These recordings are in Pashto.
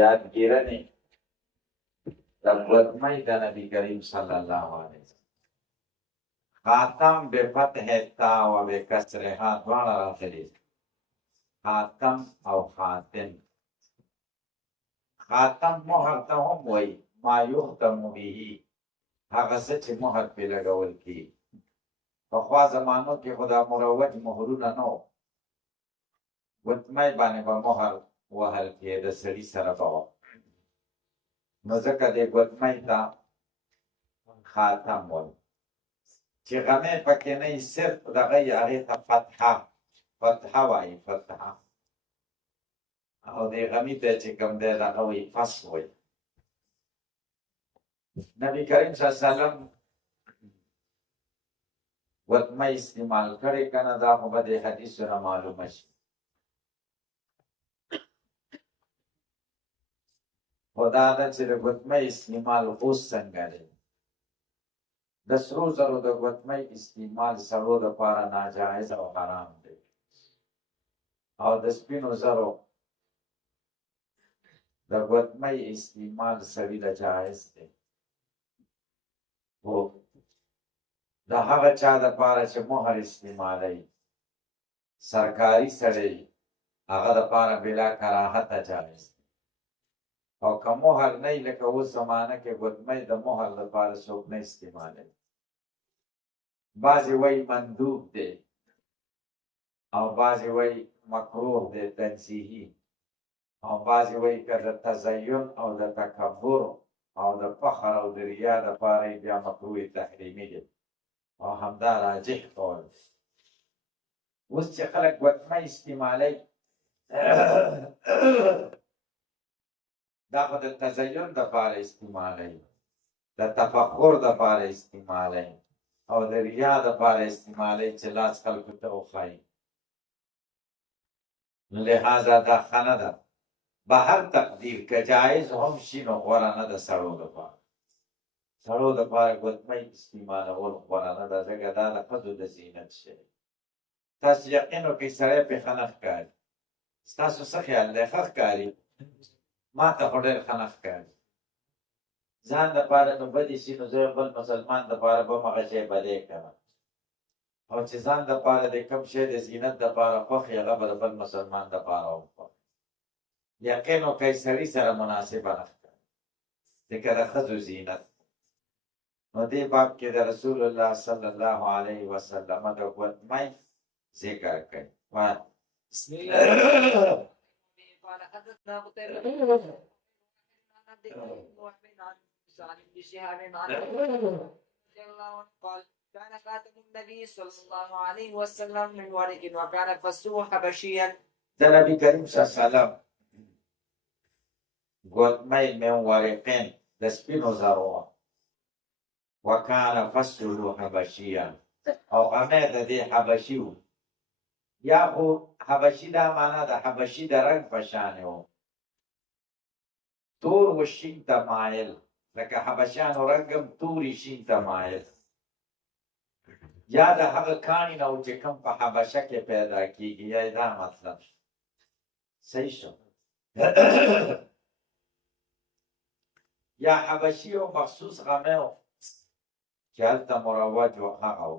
یادګیرنې د ګوتمۍ د نبي کریم صلی الله علیه وسلم. خاتم بفتح التا و بکسرها دواړه راغلي، خاتم او خاتم. خاتم مهر ته هم وایي، ما یختم به، هغه څه چې مهر پرې لګول کېږي. پخوا زمانو کې خو دا مروج مهرونه نه وو، ګوتمۍ باندې به مهر وهل کېده، سړي سره به وه. نو ځکه دې ګوتمۍ ته خاتم وایي. چې غمې پکې نه وي، صرف دغه یې هغې ته فتحه وایي، فتحه. او دې غمي ته چې کوم دی دغه وایي، فس وایي. نبي کریم صلی الله علیه وسلم ګوتمۍ استعمال کړې که نه، دا خو به دې حدیثو نه معلومه شي. خو دا ده چې د ګوتمۍ استعمال اوس څنګه دی. د سرو زرو د ګوتمۍ استعمال سړو دپاره ناجایز او حرام دی، او د سپینو زرو د ګوتمۍ استعمال سړي له جایز دی. خو د هغه چا دپاره چې مهر استعمالوي، سرکاري سړی، هغه دپاره بلا کراهته جایز دی. او که مهر نه وي، لکه اوس زمانه کې ګوتمۍ د مهر دپاره څوک نه استعمالوي. بعضې وایي مندوب دی، او بعضې وایي مکروه دی، تنزیهي، او بعضې وایي که د تزین او د تکبر او د فخر او د ریا دپاره یې بیا مکروه تحریمي دی، او همدا راجح قول دی. اوس چې خلک ګوتمۍ استعمالوي، دا خو د تزین دپاره استعمالوي، د تفخر دپاره استعمالوي، او د ریا دپاره استعمالوي چې لاس خلکو ته وښایي. لہذا دا ښه نه ده. به هر تقدیر که جایز هم شي، نو غوره نه ده سړو دپاره. سړو دپاره ګوتمۍ استعمالول غوره نه ده، ځکه دا د ښځو د زینت شی. تاسو یقین وکړئ سړی پرې ښه نه ښکاري. ستاسو څه خیال دی؟ ښه ښکاري؟ ما ته خو ډېر ښه نه ښکاري. ځان دپاره نو بدې شي، نو زه بل مسلمان دپاره به هم هغه شی بدی کوم. او چې ځان دپاره د کوم شی د زینت دپاره خوښ وي، هغه به د بل مسلمان دپاره هم خوښ. یقین وکړئ سړي سره مناسبه نه ښکاري، ځکه د ښځو زینت. نو دې باب کې د رسول الله صلی الله علیه وسلم د ګوتمۍ ذکر کوي. بسم الله. قال حدثنا قتيبة بن شهاب عن رضي الله عنه قال كان خاتم النبي صلى الله عليه وسلم من ورق وكان فسه حبشيا. د نبي کریم صلی الله علیه وسلم ګوتمۍ من ورقین د سپینو زرو، وکان فسه حبشیا، او غمی د دې حبشي و. یا خو حبشي دا معنا د حبشي د رنګ په شانې و، تور و شین ته مایل، لکه حبشیانو رنګ هم تورې شین ته مایل. یا د هغه کاڼي نه و چې کوم په حبشه کې پیدا کېږي، یا دا مطلب صحیح شو. یا حبشي و مخصوص غمی و چې هلته مروج و هغه و.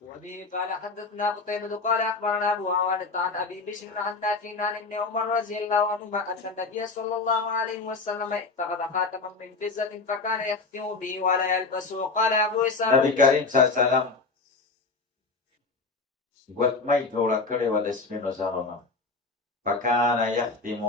وبه قال حدثنا قتيبة قال اخبرنا ابو عوانة عن ابي بشر عن نافع عن ابن عمر رضي الله عنهما ان النبي صلى الله عليه وسلم اتخذ خاتما من فضة فكان يختم به ولا يلبسه. قال ابو اسحاق نبي کریم صلی الله علیه وسلم ګوتمۍ جوړه کړې وه د سپینو زرو نه، فکان یختم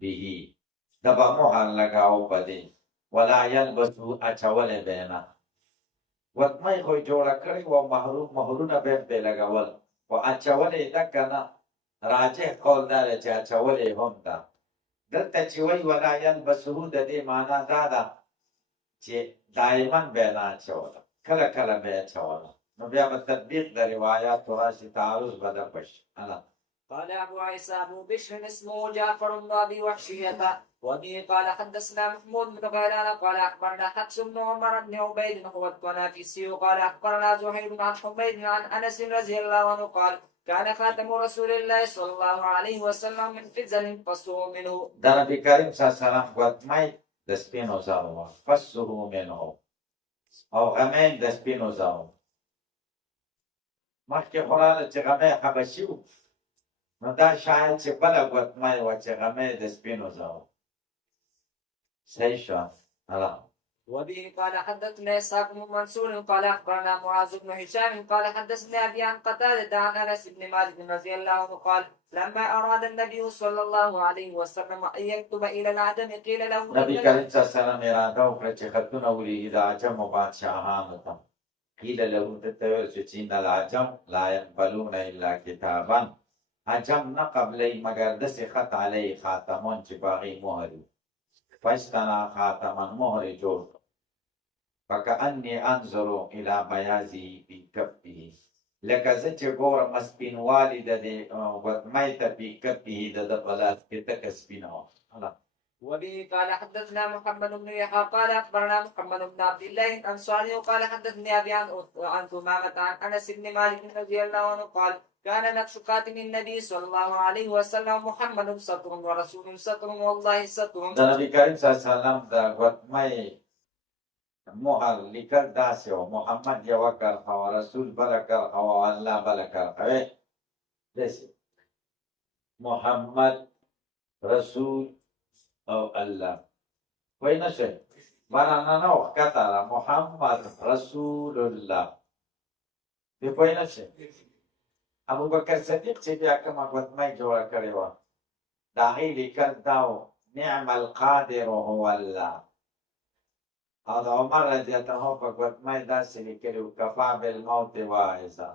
به، د به مهر لګاو په دې، ولا یلبسو، اچولی به یې نه. ګوتمۍ خو یې جوړه کړې وه، مهرونه به یې پرې لګول، خو اچولی یې ده که نه. راجح قول دا دی چې اچولی یې هم ده. دلته چې وایي ولا یلبسو، د دې معنا دا ده چې دایما به یې نه اچوله، کله کله به یې اچوله. نو بیا به تطبیق د روایاتو راشي، تعارض به دفع شي. قال ابو عيسى ابو بشر اسمه جعفر بن ابي وحشية. وبه قال حدثنا محمود بن غيلان قال اخبرنا حفص بن عمر بن عبيد هو الطنافسي قال اخبرنا زهير عن حميد عن انس رضي الله عنه قال كان خاتم رسول الله صلى الله عليه وسلم من فضة فصوا منه. د نبی کریم صلی الله علیه وسلم ګوتمۍ د سپینو زرو وه، فصه منه، او غمین د سپینو زرو. مخکې خو راغله چې غمی حبشي و، نو دا شاید چې بله ګوتمۍ وه چې غمی د سپینو زرو. صحیح شوه. وبه قال حدثنا اسحاق بن منصور قال اخبرنا معاذ بن هشام قال حدثنا ابي عن قتاده عن انس بن مالك رضي الله عنه قال لما اراد النبي صلى الله عليه وسلم ان يكتب الى العجم قيل له نبی کریم صلی الله علیه وسلم اراده وکړه چې خطونه ولیږي د عجمو بادشاهانو ته. قیل له دته ویل چې ان العجم لا يقبلون الا کتابا، عجم نه قبلې مګر داسې خط علیه خاتمون چې په هغې مهر وي. فاجتنى خاتما مهر جوړ کړ. فکأني انظر الى بیاضه فی کفه، لکه زه چې ګورم سپینوالي د دې ګوتمۍ ته فی کفه د ده په لاس کې تکه سپینه وه. وبه قال حدثنا محمد بن يحيى قال اخبرنا محمد بن عبد الله الانصاري قال حدثني ابي عن ثمامه عن انس بن مالك رضي الله عنه قال كان نقش خاتم النبي صلى الله عليه وسلم محمد ستر ورسول ستر والله ستر. د نبی کریم صلی الله علیه وسلم د ګوتمۍ مهر لیکل داسې و، محمد یوه کرښه وه، رسول بله کرښه وه، او الله بله کرښه وې. داسې محمد، رسول او الله. پوه نه شئ؟ بنانه نه وه، ښکته ده محمد رسول الله. دې پوه نه شئ؟ ابوبکر صدیق چې بیا کومه ګوتمۍ جوړه کړې وه، د هغې لیکل دا و نعم القادر هو الله. او د عمر رضی الله عنه په ګوتمۍ داسې لیکلي وو کفا بالموت واعظا،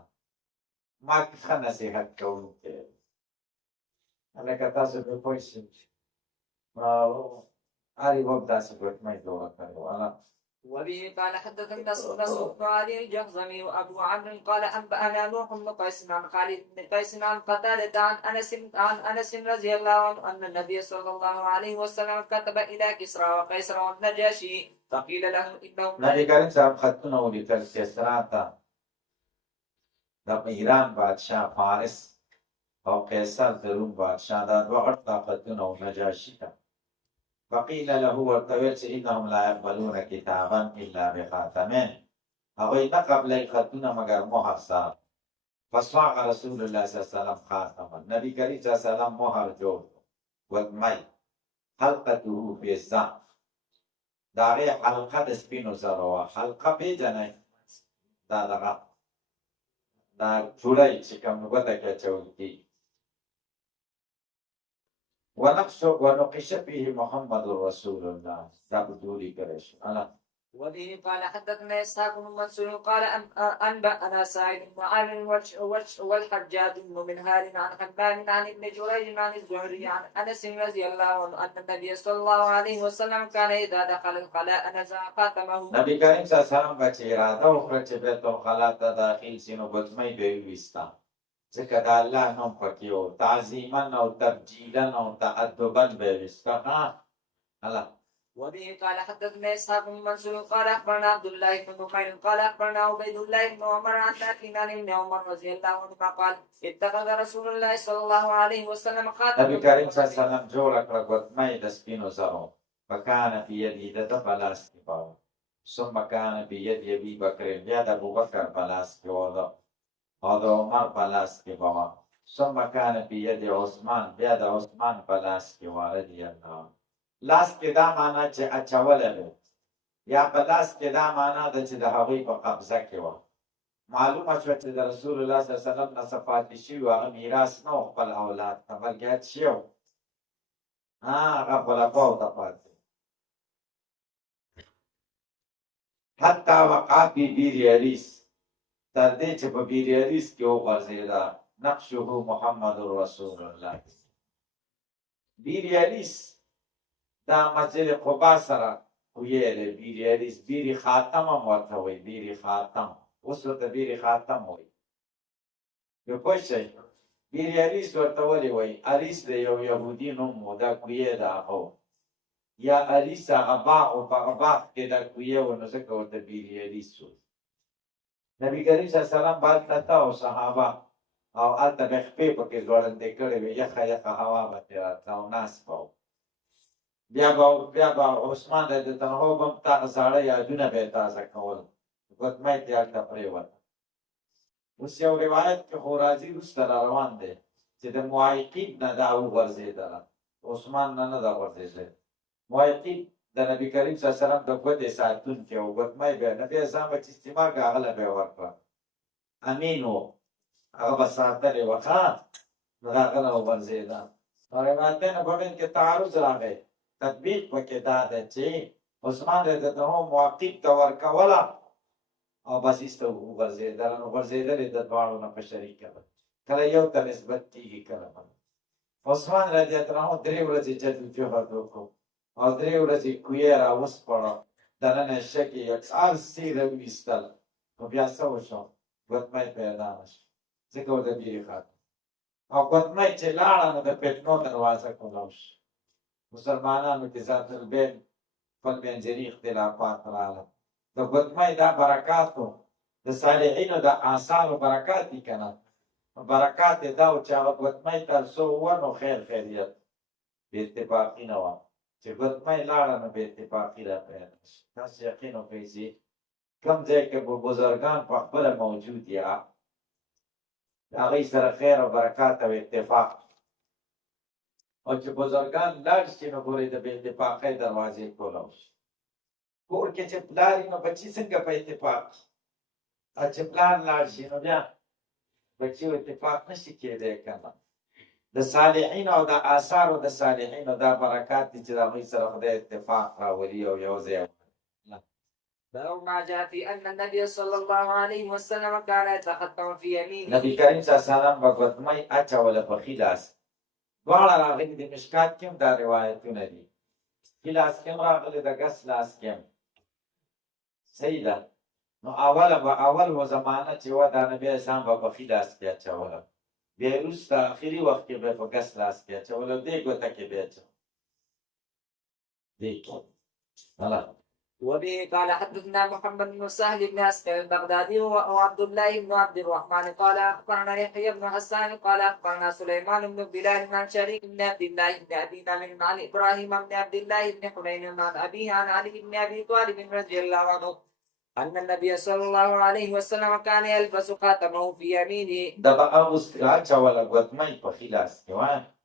ما کې ښه نصیحت کوونکی دی. لکه تاسو پرې پوه شئ، هر یو داسې ګوتمۍ جوړه کړې وه. وبه قال حدثنا نصر بن علي الجهضمي وابو عمرو قال انبانا نوح بن قيس عن خالد بن قيس عن قتاده عن انس رضي الله عنه ان النبي صلى الله عليه وسلم كتب الى كسرى وقيصر والنجاشي فقيل له انه نبی کریم صاحب خطونه ولیکل کسرا ته، د ایران بادشاه فارس او قیصر د روم بادشاه، دا دوه غټ طاقتونه و نجاشي ته. فقیل له ورته ویل چې انهم لا یقبلون کتابا الا بخاتمین، هغوی نه قبلوي خطونه مګر مهر سره. فصاغ رسول الله صلی الله علیه وسلم خاتما، نبی کریم صلی الله علیه وسلم مهر جوړ کړ، ګوتمۍ. حلقته فضه، د هغې حلقه د سپینو زرو وه. حلقه پېژنئ؟ دا دغه دا چوړی چې کوم ګوته کې اچول کېږي. ونقش فيه محمد رسول الله، دا په دوری کړی شو. وبه قال حدثنا اسحاق بن منصور قال انبانا سعيد بن عامر والحجاج بن منهار عن حبان عن ابن جريج عن الزهري عن انس رضي الله عنه ان النبي صلى الله عليه وسلم كان اذا دخل الخلاء نزع خاتمه. نبی کریم صلی الله علیه وسلم به چې اراده وکړه چې بیت الخلا ته داخل شي، نو ګوتمۍ به یې وویسته، ځکه د الله نوم پکې و، تعظیما او تبجیلا او تأدبا به یې ویسته. وبه قال حدثنا اسحاق بن منصور قال اخبرنا عبد الله بن نمير قال اخبرنا عبيد الله بن عمر عن نافع عن ابن عمر رضي الله عنهما قال اتخذ رسول الله صلى الله عليه وسلم خاتما. نبی کریم صلی الله علیه وسلم جوړه کړه ګوتمۍ د سپینو زرو، فکان فی یده، د ده په لاس کې به وه. ثم کان فی ید ابي بکر، بیا د ابوبکر په لاس کې وه، او د عمر په لاس کې به وه. ثم کان فی ید عثمان، بیا د عثمان په لاس کې وه رضی الله عنه. لاس کې دا معنا چې اچولی دی، یا په لاس کې دا معنا ده چې د هغوی په قبضه کې وه. معلومه شوه چې د رسول الله صلی الله علیه وسلم نه څه پاتې شوي وو، هغه میراث نه و خپل اولاد ته، بلکې هېڅ شی و هغه خلفاو ته پاتې. حتی وقع فی بیر یریس، تر دې چې په بیر یریس کې وغورځېده. نقشه محمد رسول الله. بیر یریس دا مسجد قبا سره ویلی، بیر یریس، بیر خاتم هم ورته وایي، بیر خاتم، اوس ورته بیر خاتم وایي. نو پوه شئ، بیر یریس ورته ولې وایي؟ اریس د یو یهودي نوم و، دا کویه د هغه و، یا اریس هغه باغ و، په هغه باغ کې دا کویه و، نو ځکه ورته بیر یریس و. نبي کریم صلی الله علیه وسلم هلته ته او صحابه، او هلته به خپې پکې ځوړندې کړې وې یخه یخه هوا به ترې راتله او ناست به و بیا به عثمان رضی الله عنه به هم زاړه یادونه به یې تازه کول ګوتمۍ ترې هلته پرېوته اوس یو روایت کې خو راځي وروسته را روان دی چې د معایقین نه دا وغورځېدله عثمان نه ده غورځېدلی معایقین د نبي کریم صلی الله علیه وسلم د ګوتې ساتونکي او ګوتمۍ به یې نبي اسلام به چې استعمال کړه هغه له به یې ورکړه امین و هغه به ساتلې وه ښه نو د هغه نه وغورځېده او روایتونو په منځ کې تعارض راغی تطبیق پکې دا ده چې عثمان رضی الله عنه معقیب ته ورکوله او بس ایسته وغورځېدل نو غورځېدلې د دواړو نه په شریکه ده کله یو ته نسبت کېږي کله بل عثمان رضی الله عنه 3 ورځې جدوجهد وکړو او 3 ورځې کویه راوسپړه دننه شکې هر څه راویستل نو بیا څه وشو ګوتمۍ پیدا نه شوه ځکه ورته بیرې خاطر او ګوتمۍ چې لاړه نو د پیټنو دروازه کولاو شو مسلمانانو کې ذات البین خپل بینځري اختلافات راغله د ګوتمۍ دا برکاتو د صالحینو د آثارو برکات دي که نه برکات یې دا و چې هغه ګوتمۍ ته څه ووه نو خیر خیریت بې اتفاقي نه وه چې ګوتمۍ لاړه نو بې اتفاقي را پیدا شي تاسو یقین وکړئ چې کوم ځای کې به بزرګان په خپله موجود یا د هغوی سره خیر او برکات او اتفاق او چې بزرګان لاړ شي نو ګورئ د بې اتفاقۍ دروازې کولاو شي کور کې چې پلار وي نو بچي څنګه په اتفاق او چې پلار لاړ شي نو بیا بچي اتفاق نشي کېدی که نه د صالحینو او د آثارو د صالحینو دا برکات دي چې د هغوی سره خدای اتفاق راولي او یو ځای باب ما جاء في ان النبي صلى الله عليه وسلم كان يتختم في يمينه نبي کریم صلی الله علیه وسلم به ګوتمۍ اچوله په ښي لاس دواړه راغلي د مشکات کې هم دا روایتونه دي ښي لاس کې هم راغلي د ګس لاس کې هم صحیح ده نو اول و زمانه چې وه دا نبي اسلام به په ښي لاس کې اچوله بیا یې وروسته اخري وخت کې به یې په ګس لاس کې اچوله دې ګوته کې به یې اچوله دې کې وبه قال حدثنا محمد بن سهل بن اسكر البغدادي وعبد الله بن عبد الرحمن قال اخبرنا يحيى بن حسان قال اخبرنا سليمان بن بلال عن شريك بن عبد الله بن ابي نمر عن ابراهيم بن عبد الله بن حنين عن ابيه عن علي بن ابي طالب رضي الله عنه ان النبي صلى الله عليه وسلم كان يلبس خاتمه في يمينه. دبا اوس اچوله ګوتمۍ په ښي لاس کې وایه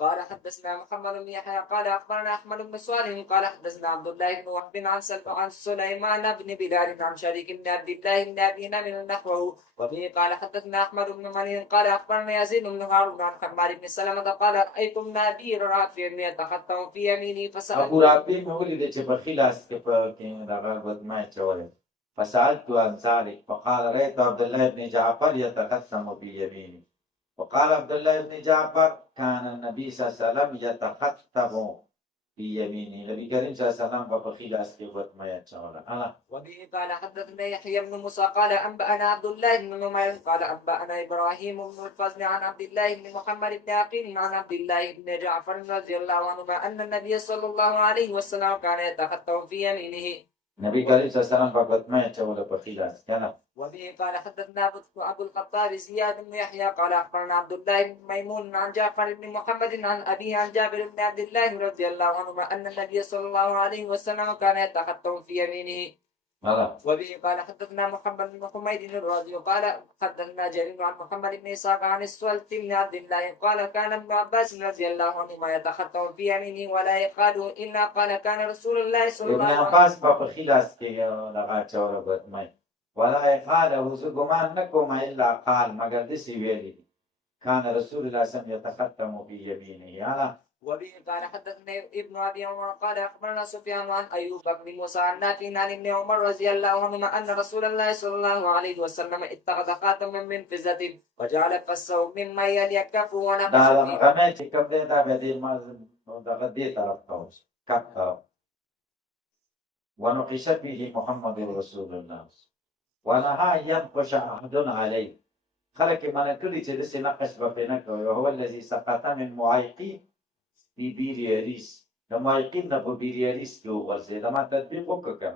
قال حدثنا محمد بن يحيى قال اخبرنا احمد بن صالح قال حدثنا عبد الله بن وهب عن سليمان بن بلال عن شريك بن عبد الله بن ابي نمر نحوه. وبه قال حدثنا احمد بن منير قال اخبرنا يزيد بن هارون عن حماد بن سلمة قال رايت النبي رافعا يتختم في يمينه فسالت ابو رافع مې ولیدې چې په ښي لاس کې په دغه ګوتمۍ اچولې فسالت عن ذلك فقال رايت عبد الله بن جعفر يتختم بيمينه وقال عبد الله بن جعفر كان النبي صلى الله عليه وسلم يتختم بيمينه. النبي كريم صلى الله عليه وسلم په ښي لاس کې ګوتمۍ اچوله. وبه قال حدثنا يحيى بن موسى قال انبانا عبد الله بن نمير قال انبانا ابراهيم بن الفضل عن عبد الله بن محمد بن عقيل عن عبد الله بن جعفر رضي الله عنهما ان النبي صلى الله عليه وسلم كان يتختم في يمينه. نبي كريم صلى الله عليه وسلم په ګوتمۍ اچوله په ښي لاس کې. وبه قال حدثنا ابو الخطاب زياد بن يحيى قال اخبرنا عبد الله بن ميمون عن جعفر بن محمد عن ابيه عن جابر بن عبد الله رضي الله عنهما ان النبي صلى الله عليه وسلم كان يتختم في يمينه. وبه قال حدثنا محمد بن حميد الرازي قال حدثنا جرير عن محمد بن اسحاق عن السلط بن عبد الله قال كان ابن عباس رضي الله عنهما يتختم في يمينه ولا يقاله الا قال كان رسول الله صلى الله عليه وسلم. ابن عباس په ښي لاس کې دغه اچوله ګوتمۍ ولا يقاله زه ګمان نه کوم الا قال مگر داسې ویلي كان رسول الله صلى الله عليه وسلم يتختم بيمينه. وبه قال حدثنا ابن ابي عمر قال اخبرنا سفيان عن ايوب بن موسى عن نافع عن ابن عمر رضي الله عنهما ان رسول الله صلى الله عليه وسلم اتخذ خاتما من فضة وجعل فسه مما يلي كفه ونقش دا فيه. غمه چې کوم دی دا به دې دغه دې طرف ته اوس کټ طرف ونقش فيه محمد رسول الله ونهى ينقش احد عليه. خلک یې منع کړي چې داسې نقش به پرې نه کوي. وهو الذي سقط من معایقین في بيرياريس د معایقین نه په بیریاریس کې وغورځېد. ما تطبیق وکړه که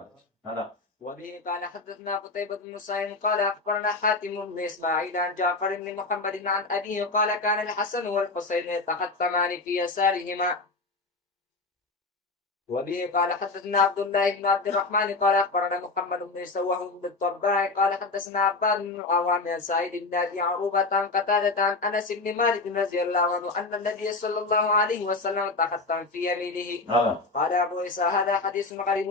نه وبه قال حدثنا قتيبة بن سعيد قال أخبرنا حاتم بن إسماعيل عن جعفر بن محمد عن أبيه قال كان الحسن والحسين يتختمان في يسارهما. وبه قال حدثنا عبد الله بن عبد الرحمن قال أخبرنا محمد بن سواه بن الطباع قال حدثنا عباد بن العوام عن سعيد بن أبي عروبة عن قتادة عن أنس بن مالك رضي الله عنه أن النبي صلى الله عليه وسلم تختم في يمينه. قال أبو عيسى هذا حديث غريب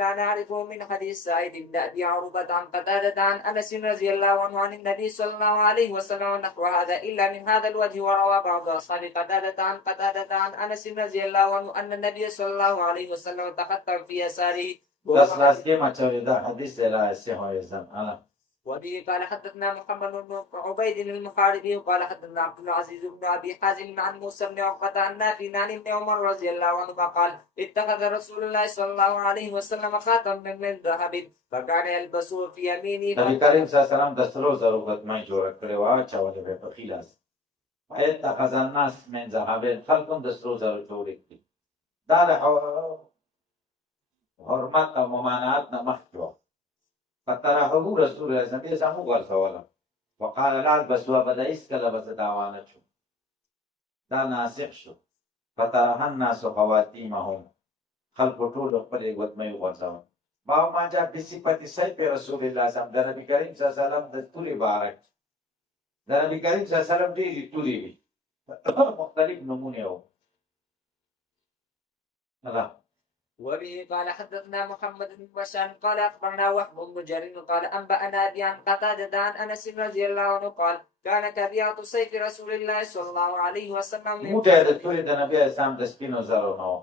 لا نعرفه من حديث سعيد بن أبي عروبة عن قتادة عن أنس رضي الله عنه عن النبي صلى الله عليه وسلم نحو هذا إلا من هذا الوجه. وروى بعض أصحاب قتادة عن أنس رضي الله عنه أن النبي صلى الله عليه وسلم تختم في يساره. وبه قال حدثنا محمد بن عبيد المحاربي قال حدثنا عبد العزيز بن ابي حازم عن موسى بن عقبة عن نافع عن ابن عمر رضي الله عنهما قال اتخذ رسول الله صلى الله عليه وسلم خاتما من ذهب فكان يلبسه في يمينه. نبی کریم صلی الله علیه وسلم د سرو زرو بدمای جوړ کړی و چاوله به په خلاص اتخذ الناس من ذهب خلقم د سرو زرو جوړ کړي دا د حرمت او ممانعت نه مخکې فترحه رسول الله صلی الله علیه وسلم ورسوله وقال لا البسوا بدا اسکله بس داوانه شو دا ناسخ شو فترح الناس خواتیمهم خلق ټول خپل غوتمې ورسوه باو ما جاء بصفت سيف رسول الله صلی الله علیه وسلم د نبی کریم صلی الله علیه وسلم د توري بارک د نبی کریم صلی الله علیه وسلم ډېری توري وي مختلف نمونه وو وبه قال حدثنا محمد بن بشار قال اخبرنا وهب بن جرير قال انبانا ابي عن قتادة عن انس رضي الله عنه قال كان كبيعة سيف رسول الله صلى الله عليه وسلم موټه د توري د نبی اسلام د سپینو زرو نو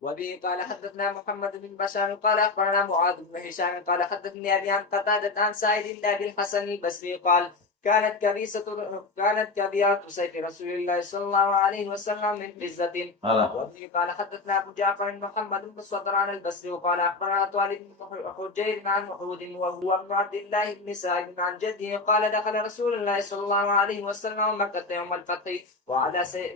وبه قال حدثنا محمد بن بشار قال اخبرنا معاذ بن هشام قال حدثني ابي عن قتادة عن سعيد بن ابي الحسن البصري قال كانت كبيعة سيف رسول الله صلى الله عليه وسلم من فزة. وبه قال حدثنا أبو جعفر محمد بن صدران البصري وقال أخبرنا طالب بن حجير عن وحود وهو ابن عبد الله بن سعيد عن جده قال دخل رسول الله صلى الله عليه وسلم مكة يوم الفتح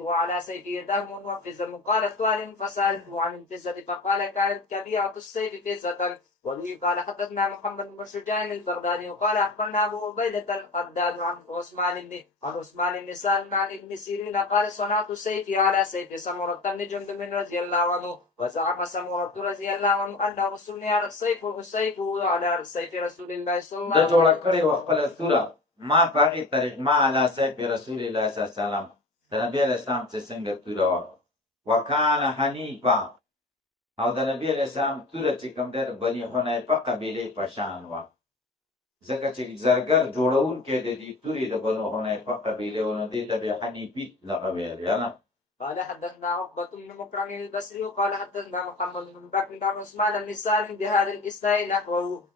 وعلى سيفه دهم وفزة. قال طالب فسألته عن الفزة فقال كانت كبيعة السيف فزة. وبه قال حدثنا محمد بن شجاع البغدادي وقال اخبرنا ابو عبيده الحداد عن عثمان بن سالم عن ابن سيرين قال صنعت سيفي على سيف سمرة بن جندب رضي الله عنه وزعم سمرة رضي الله عنه انه صنع السيف على سيف رسول الله صلى الله عليه وسلم. د جوړ کړی وخپل توره ما په هغه طریق ما على سيف رسول الله صلی الله علیه وسلم د نبی اسلام څنګه توره وکانه حنیفا او د نبی علیہ السلام توره چې کوم در بني حنیفه قبیله په شان و ځکه چې زرګر جوړون کې د دې توري د بنو حنیفه قبیله ونه دي د حنیفی لقب یې قال حدثنا عقبة بن مكرم البصري وقال حدثنا محمد بن بكر بن عثمان بن سالم بهذا الاسناد نحوه.